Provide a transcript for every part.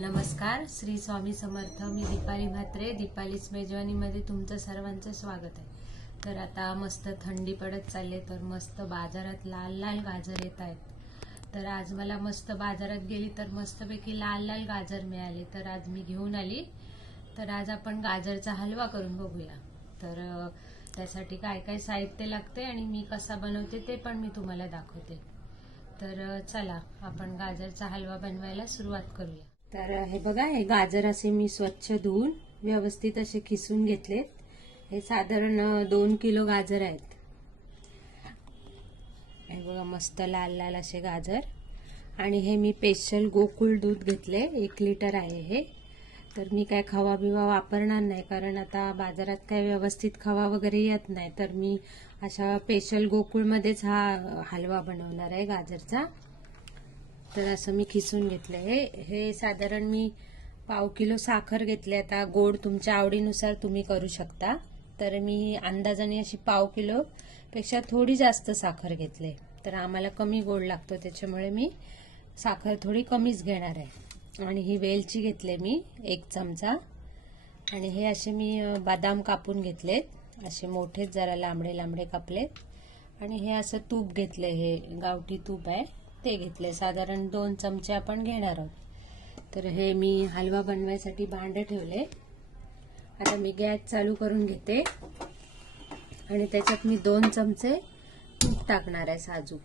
नमस्कार श्री स्वामी समर्थ मी दीपाली म्हात्रे दीपालीच मेजवानीमध्ये तुमचं सर्वांचं स्वागत आहे. तर आता मस्त थंडी पडत चालली तर मस्त बाजारात लाल लाल गाजर येत आहेत. तर आज मला मस्त बाजारात गेली तर मस्तपैकी लाल लाल गाजर मिळाले. तर आज मी घेऊन आली. तर आज आपण गाजरचा हलवा करून बघूया. तर त्यासाठी काय काय साहित्य लागते आणि मी कसा बनवते ते पण मी तुम्हाला दाखवते. तर चला आपण गाजरचा हलवा बनवायला सुरुवात करूया. तर हे बघा हे गाजर असे मी स्वच्छ धुवून व्यवस्थित असे खिसून घेतलेत. हे साधारण दोन किलो गाजर आहेत. हे बघा मस्त लाल लाल असे गाजर. आणि हे मी स्पेशल गोकुळ दूध घेतले. एक लिटर आहे हे. तर मी काय खवा बिवा वापरणार नाही कारण आता बाजारात काय व्यवस्थित खवा वगैरे येत नाही. तर मी अशा स्पेशल गोकुळमध्येच हा हलवा बनवणार आहे गाजरचा. तर असं मी खिसून घेतलं हे हे साधारण मी पाव किलो साखर घेतली आता. गोड तुमच्या आवडीनुसार तुम्ही करू शकता. तर मी अंदाजाने अशी पाव किलो पेक्षा थोडी जास्त साखर घेतले तर आम्हाला कमी गोड लागतो त्याच्यामुळे मी साखर थोडी कमीच घेणार आहे. आणि ही वेलची घेतले मी एक चमचा. आणि हे असे मी बदाम कापून घेतलेत. असे मोठेच जरा लांबडे लांबडे कापलेत. आणि हे असं तूप घेतले हे गावठी तूप आहे. ते घेतले. साधारण दोन चमचे आपण घेणार आहोत. तर हे मी हलवा बनवायसाठी भांडे ठेवले. आता मी गॅस चालू करून घेते. आणि त्याच्यात मी दोन चमचे तूप टाकणार आहे साजूक.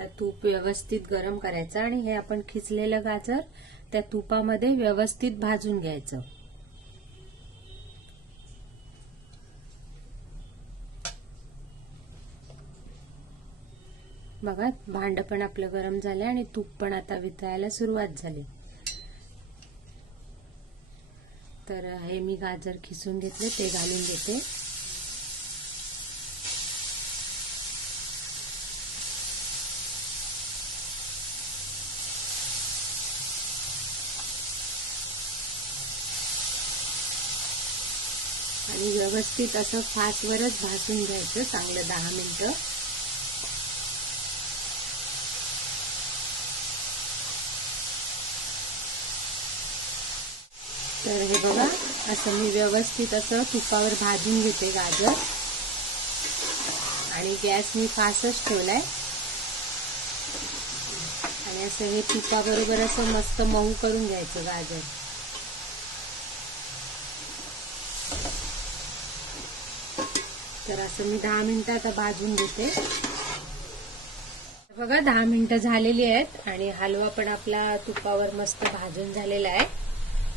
त्या तूप व्यवस्थित गरम करायचं आणि हे आपण खिचलेलं गाजर त्या तुपामध्ये व्यवस्थित भाजून घ्यायचं. बघा भांड पण आपलं गरम झालं आणि तूप पण आता वितळायला सुरुवात झाली. तर हे मी गाजर खिसून घेतले ते घालून घेते आणि व्यवस्थित असं फासवरच भाजून घ्यायचं चांगलं दहा मिनिटं. तर हे बघा असं मी व्यवस्थित असं तुपावर भाजून घेते गाजर. आणि गॅस मी फास्टच ठेवलाय. आणि असं हे तुपाबरोबर असं मस्त मऊ करून घ्यायचं गाजर. तर असं मी दहा मिनिटं आता भाजून घेते. बघा दहा मिनिटं झालेली आहेत आणि हलवा पण आपला तुपावर मस्त भाजून झालेला आहे.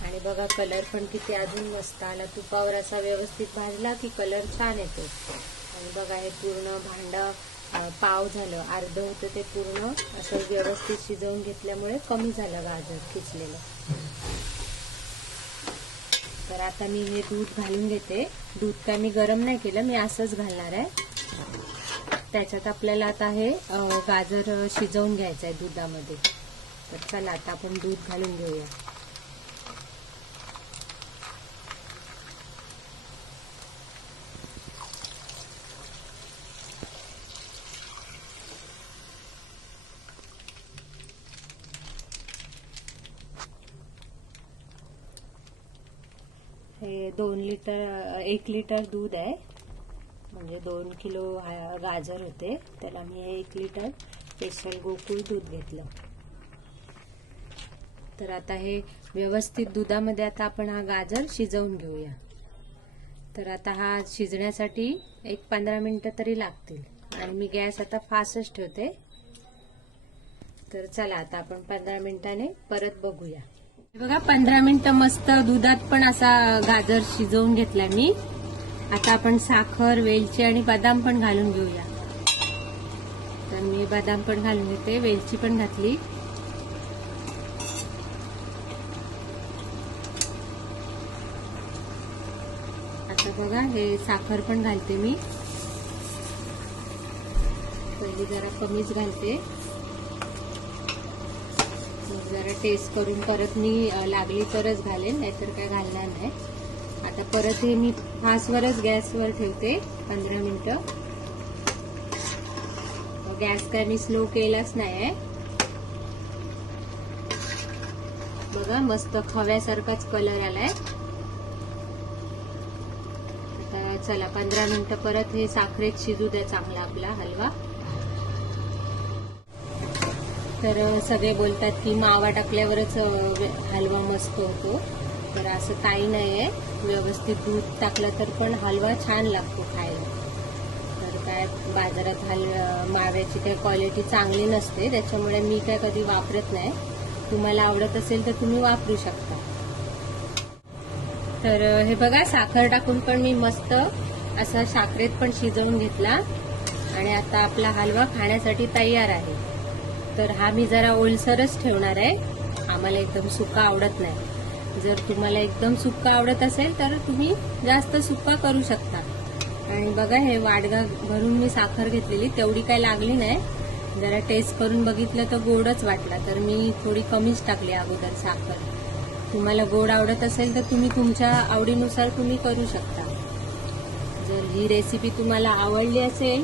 आणि बघा कलर पण किती अजून मस्त आला. तुपावर असा व्यवस्थित भाजला की कलर छान येतो. आणि बघा हे पूर्ण भांड पाव झालं. अर्ध होतं ते पूर्ण. असं व्यवस्थित शिजवून घेतल्यामुळे कमी झालं गाजर खिचलेलं. तर आता मी हे दूध घालून घेते. दूध काय मी गरम नाही केलं मी असंच घालणार आहे. त्याच्यात आपल्याला आता हे गाजर शिजवून घ्यायचं आहे दुधामध्ये. तर चला आता आपण दूध घालून घेऊया. हे दोन लिटर एक लिटर दूध आहे. म्हणजे दोन किलो गाजर होते. त्याला मी हे एक लिटर स्पेशल गोकुळ दूध घेतलं. तर आता हे व्यवस्थित दुधामध्ये आता आपण हा गाजर शिजवून घेऊया. तर आता हा शिजण्यासाठी एक पंधरा मिनटं तरी लागतील. आणि मी गॅस आता फास्टच ठेवते. तर चला आता आपण पंधरा मिनिटाने परत बघूया. बघा पंधरा मिनिटं मस्त दुधात पण असा गाजर शिजवून घेतलाय मी. आता आपण साखर वेलची आणि बदाम पण घालून घेऊया. तर मी बदाम पण घालून घेते वेलची पण घातली. आता बघा हे साखर पण घालते मी. पहिली जरा कमीच घालते. मग जरा टेस्ट करून परत मी लागली तरच घालेन नाहीतर काय घालणार नाही. आता परत हे मी फासवरच गॅसवर ठेवते पंधरा मिनटं. गॅस काय मी स्लो केलाच नाही आहे बघा मस्त खव्यासारखाच कलर आलाय. आता चला पंधरा मिनिटं परत हे साखरेत शिजू द्या चांगला आपला हलवा. तर सगळे बोलतात की मावा टाकल्यावरच हलवा मस्त होतो. तर असं काही नाही आहे व्यवस्थित दूध टाकलं तर पण हलवा छान लागतो खायला. तर काय बाजारात हलवा माव्याची काही क्वालिटी चांगली नसते. त्याच्यामुळे मी काय कधी वापरत नाही. तुम्हाला आवडत असेल तर तुम्ही वापरू शकता. तर हे बघा साखर टाकून पण मी मस्त असा साखरेत पण शिजवून घेतला. आणि आता आपला हलवा खाण्यासाठी तयार आहे. तर हा मी जरा ओलसरच ठेवणार आहे. आम्हाला एकदम सुका आवडत नाही. जर तुम्हाला एकदम सुक्का आवडत असेल तर तुम्ही जास्त सुक्का करू शकता. आणि बघा हे वाडगा भरून मी साखर घेतलेली तेवढी काही लागली नाही. जरा टेस्ट करून बघितलं तर गोडच वाटला. तर मी थोडी कमीच टाकली अगोदर साखर. तुम्हाला गोड आवडत असेल तर तुम्ही तुमच्या आवडीनुसार तुम्ही करू शकता. जर ही रेसिपी तुम्हाला आवडली असेल